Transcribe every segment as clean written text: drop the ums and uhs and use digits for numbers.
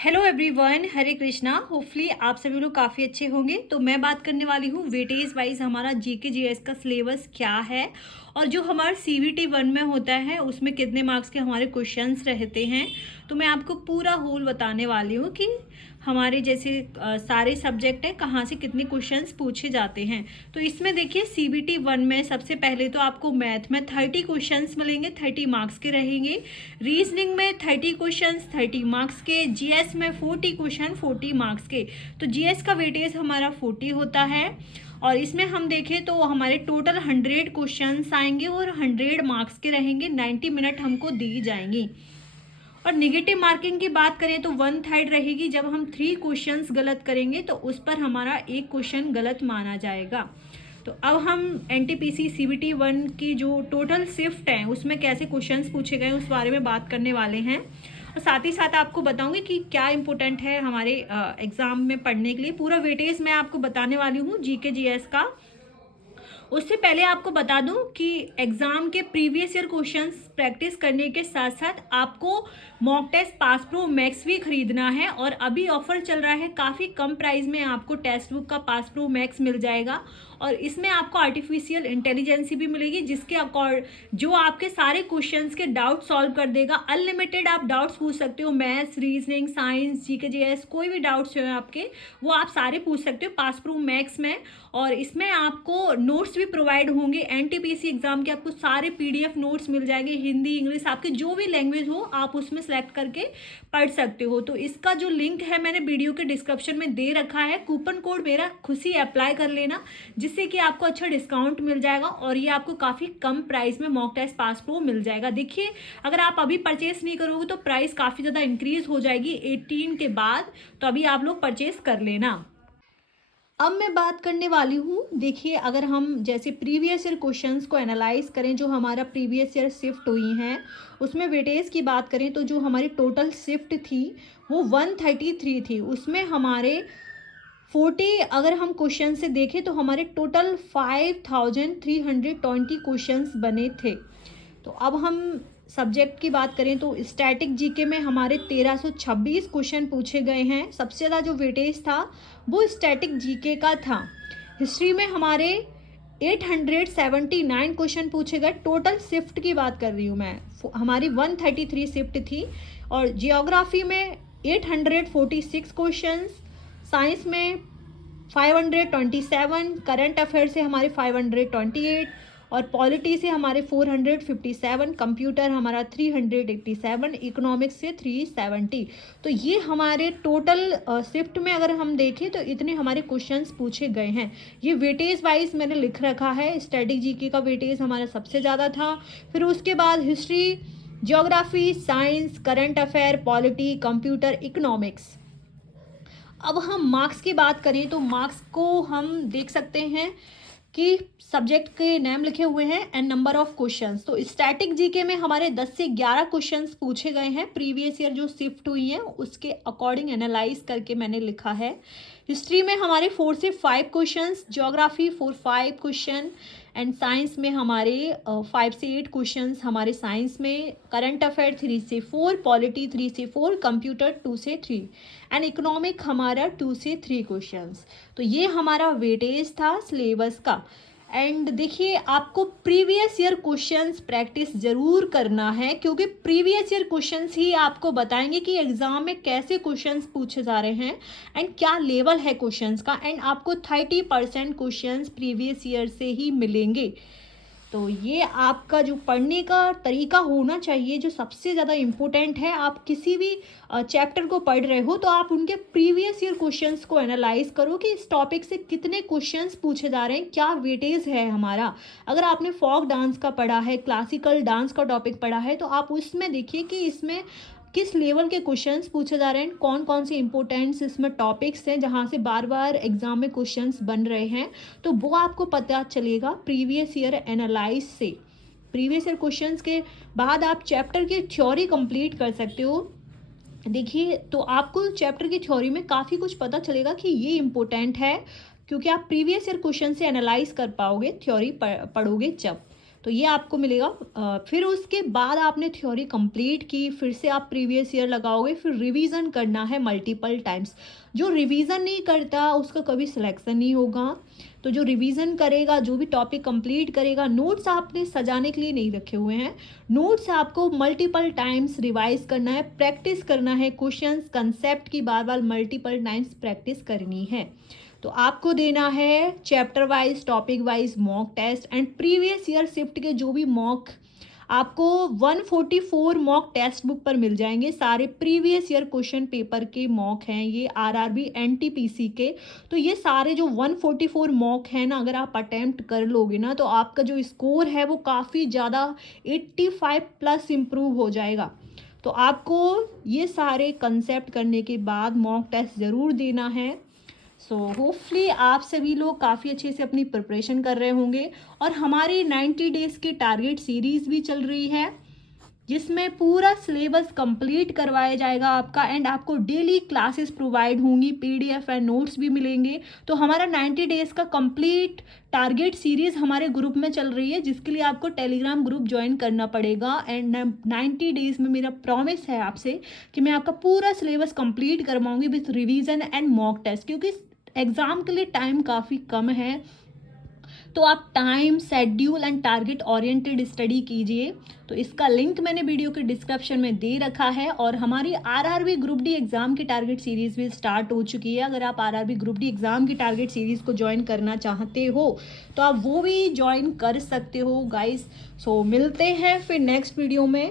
Hello everyone, हरे Krishna. Hopefully आप सभी लोग काफ़ी अच्छे होंगे। तो मैं बात करने वाली हूँ वेटेज वाइज हमारा जीके जीएस का सिलेबस क्या है और जो हमारा सीवीटी 1 में होता है उसमें कितने मार्क्स के हमारे क्वेश्चंस रहते हैं। तो मैं आपको पूरा होल बताने वाली हूँ कि हमारे जैसे सारे सब्जेक्ट हैं कहाँ से कितने क्वेश्चंस पूछे जाते हैं। तो इसमें देखिए सीबीटी 1 में सबसे पहले तो आपको मैथ में 30 क्वेश्चंस मिलेंगे, 30 मार्क्स के रहेंगे। रीजनिंग में 30 क्वेश्चंस 30 मार्क्स के। जीएस में 40 क्वेश्चन 40 मार्क्स के। तो जीएस का वेटेज हमारा 40 होता है और इसमें हम देखें तो हमारे टोटल 100 क्वेश्चंस आएंगे और 100 मार्क्स के रहेंगे। 90 मिनट हमको दी जाएंगी। और निगेटिव मार्किंग की बात करें तो 1/3 रहेगी। जब हम 3 क्वेश्चंस गलत करेंगे तो उस पर हमारा एक क्वेश्चन गलत माना जाएगा। तो अब हम एनटीपीसी सीबीटी 1 की जो टोटल शिफ्ट है उसमें कैसे क्वेश्चंस पूछे गए उस बारे में बात करने वाले हैं और साथ ही साथ आपको बताऊंगी कि क्या इंपॉर्टेंट है हमारे एग्जाम में पढ़ने के लिए। पूरा वेटेज मैं आपको बताने वाली हूँ जीके जीएस का। उससे पहले आपको बता दूं कि एग्जाम के प्रीवियस ईयर क्वेश्चंस प्रैक्टिस करने के साथ साथ आपको mock test pass pro max भी खरीदना है और अभी ऑफर चल रहा है। काफ़ी कम प्राइस में आपको टेक्स्ट बुक का पास प्रो मैक्स मिल जाएगा और इसमें आपको आर्टिफिशियल इंटेलिजेंसी भी मिलेगी जिसके अकॉर्ड जो आपके सारे क्वेश्चंस के डाउट सॉल्व कर देगा। अनलिमिटेड आप डाउट्स पूछ सकते हो, maths, reasoning, science, GK GS, कोई भी डाउट्स हो आपके वो आप सारे पूछ सकते हो पास प्रो मैक्स में। और इसमें आपको नोट्स भी प्रोवाइड होंगे। एनटीपीसी एग्जाम के आपको सारे पीडीएफ नोट्स मिल जाएंगे, हिंदी, इंग्लिश, आपकी जो भी लैंग्वेज हो आप उसमें सेलेक्ट करके पढ़ सकते हो। तो इसका जो लिंक है मैंने वीडियो के डिस्क्रिप्शन में दे रखा है। कूपन कोड मेरा खुशी अप्लाई कर लेना जिससे कि आपको अच्छा डिस्काउंट मिल जाएगा और ये आपको काफ़ी कम प्राइस में मॉक टेस्ट पास प्रो मिल जाएगा। देखिए अगर आप अभी परचेस नहीं करोगे तो प्राइस काफ़ी ज़्यादा इंक्रीज हो जाएगी 18 के बाद। तो अभी आप लोग परचेस कर लेना। अब मैं बात करने वाली हूँ, देखिए अगर हम जैसे प्रीवियस ईयर क्वेश्चंस को एनालाइज करें जो हमारा प्रीवियस ईयर शिफ्ट हुई हैं उसमें वेटेज की बात करें तो जो हमारी टोटल शिफ्ट थी वो 133 थी। उसमें हमारे 40 अगर हम क्वेश्चन से देखें तो हमारे टोटल 5320 क्वेश्चंस बने थे। तो अब हम सब्जेक्ट की बात करें तो स्टैटिक जीके में हमारे 1326 क्वेश्चन पूछे गए हैं। सबसे ज़्यादा जो वेटेज था वो स्टैटिक जीके का था। हिस्ट्री में हमारे 879 क्वेश्चन पूछे गए। टोटल शिफ्ट की बात कर रही हूँ मैं, हमारी 133 शिफ्ट थी। और जियोग्राफी में 846 क्वेश्चंस, साइंस में 527, करंट अफेयर से हमारे 528 और पॉलिटी से हमारे 457, कंप्यूटर हमारा 387, इकोनॉमिक्स से 370। तो ये हमारे टोटल शिफ्ट में अगर हम देखें तो इतने हमारे क्वेश्चंस पूछे गए हैं। ये वेटेज वाइज मैंने लिख रखा है। स्टैटिक जीके का वेटेज हमारा सबसे ज़्यादा था, फिर उसके बाद history, geography, science, current affair, polity, computer, economics. अब हम मार्क्स की बात करें तो मार्क्स को हम देख सकते हैं कि सब्जेक्ट के नाम लिखे हुए हैं एंड नंबर ऑफ क्वेश्चंस। तो स्टैटिक जीके में हमारे 10 से 11 क्वेश्चंस पूछे गए हैं। प्रीवियस ईयर जो शिफ्ट हुई है उसके अकॉर्डिंग एनालाइज करके मैंने लिखा है। हिस्ट्री में हमारे 4 से 5 questions, geography 4-5 question and science में हमारे 5 से 8 क्वेश्चंस हमारे साइंस में, करंट अफेयर 3 से 4, पॉलिटी 3 से 4, कंप्यूटर 2 से 3 एंड इकोनॉमिक हमारा 2 से 3 क्वेश्चंस। तो ये हमारा वेटेज था सिलेबस का। एंड देखिए आपको प्रीवियस ईयर क्वेश्चंस प्रैक्टिस ज़रूर करना है क्योंकि प्रीवियस ईयर क्वेश्चंस ही आपको बताएंगे कि एग्ज़ाम में कैसे क्वेश्चंस पूछे जा रहे हैं एंड क्या लेवल है क्वेश्चंस का। एंड आपको 30% क्वेश्चंस प्रीवियस ईयर से ही मिलेंगे। तो ये आपका जो पढ़ने का तरीका होना चाहिए जो सबसे ज़्यादा इम्पोर्टेंट है। आप किसी भी चैप्टर को पढ़ रहे हो तो आप उनके प्रीवियस ईयर क्वेश्चंस को एनालाइज करो कि इस टॉपिक से कितने क्वेश्चंस पूछे जा रहे हैं, क्या वेटेज है हमारा। अगर आपने फोक डांस का पढ़ा है, क्लासिकल डांस का टॉपिक पढ़ा है तो आप उसमें देखिए कि इसमें किस लेवल के क्वेश्चंस पूछे जा रहे हैं, कौन कौन से इंपॉर्टेंट्स इसमें टॉपिक्स हैं जहाँ से बार बार एग्जाम में क्वेश्चंस बन रहे हैं। तो वो आपको पता चलेगा प्रीवियस ईयर एनालाइज से। प्रीवियस ईयर क्वेश्चंस के बाद आप चैप्टर की थ्योरी कंप्लीट कर सकते हो। देखिए तो आपको चैप्टर की थ्योरी में काफ़ी कुछ पता चलेगा कि ये इम्पोर्टेंट है क्योंकि आप प्रीवियस ईयर क्वेश्चन से एनालाइज कर पाओगे थ्योरी पढ़ोगे जब। तो ये आपको मिलेगा। फिर उसके बाद आपने थ्योरी कंप्लीट की, फिर से आप प्रीवियस ईयर लगाओगे, फिर रिवीजन करना है मल्टीपल टाइम्स। जो रिवीजन नहीं करता उसका कभी सिलेक्शन नहीं होगा। तो जो रिवीजन करेगा, जो भी टॉपिक कंप्लीट करेगा, नोट्स आपने सजाने के लिए नहीं रखे हुए हैं, नोट्स आपको मल्टीपल टाइम्स रिवाइज करना है, प्रैक्टिस करना है, क्वेश्चंस कंसेप्ट की बार बार मल्टीपल टाइम्स प्रैक्टिस करनी है। तो आपको देना है chapter wise, topic wise mock test and previous year shift के जो भी मॉक आपको 144 मॉक टेक्स्ट बुक पर मिल जाएंगे। सारे प्रीवियस ईयर क्वेश्चन पेपर के मॉक हैं ये, आरआरबी एनटीपीसी के। तो ये सारे जो 144 मॉक हैं ना, अगर आप अटेम्प्ट कर लोगे ना तो आपका जो स्कोर है वो काफ़ी ज़्यादा 85 प्लस इम्प्रूव हो जाएगा। तो आपको ये सारे कंसेप्ट करने के बाद मॉक टेस्ट ज़रूर देना है। सो होपफुली आप सभी लोग काफ़ी अच्छे से अपनी प्रिपरेशन कर रहे होंगे। और हमारी 90 डेज़ की टारगेट सीरीज़ भी चल रही है जिसमें पूरा सिलेबस कंप्लीट करवाया जाएगा आपका, एंड आपको डेली क्लासेस प्रोवाइड होंगी, पीडीएफ एंड नोट्स भी मिलेंगे। तो हमारा 90 डेज़ का कंप्लीट टारगेट सीरीज़ हमारे ग्रुप में चल रही है, जिसके लिए आपको टेलीग्राम ग्रुप ज्वाइन करना पड़ेगा। एंड 90 डेज़ में मेरा प्रॉमिस है आपसे कि मैं आपका पूरा सिलेबस कंप्लीट करवाऊंगी with revision and mock test, क्योंकि एग्ज़ाम के लिए टाइम काफ़ी कम है। तो आप time schedule and target oriented study कीजिए। तो इसका लिंक मैंने वीडियो के डिस्क्रिप्शन में दे रखा है। और हमारी आरआरबी ग्रुप डी एग्ज़ाम की टारगेट सीरीज़ भी स्टार्ट हो चुकी है। अगर आप आरआरबी ग्रुप डी एग्ज़ाम की टारगेट सीरीज़ को ज्वाइन करना चाहते हो तो आप वो भी ज्वाइन कर सकते हो गाइस। सो मिलते हैं फिर नेक्स्ट वीडियो में,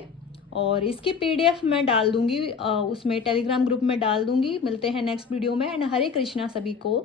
और इसकी पीडीएफ मैं डाल दूंगी उसमें टेलीग्राम ग्रुप में डाल दूंगी। मिलते हैं नेक्स्ट वीडियो में, एंड हरे कृष्णा सभी को।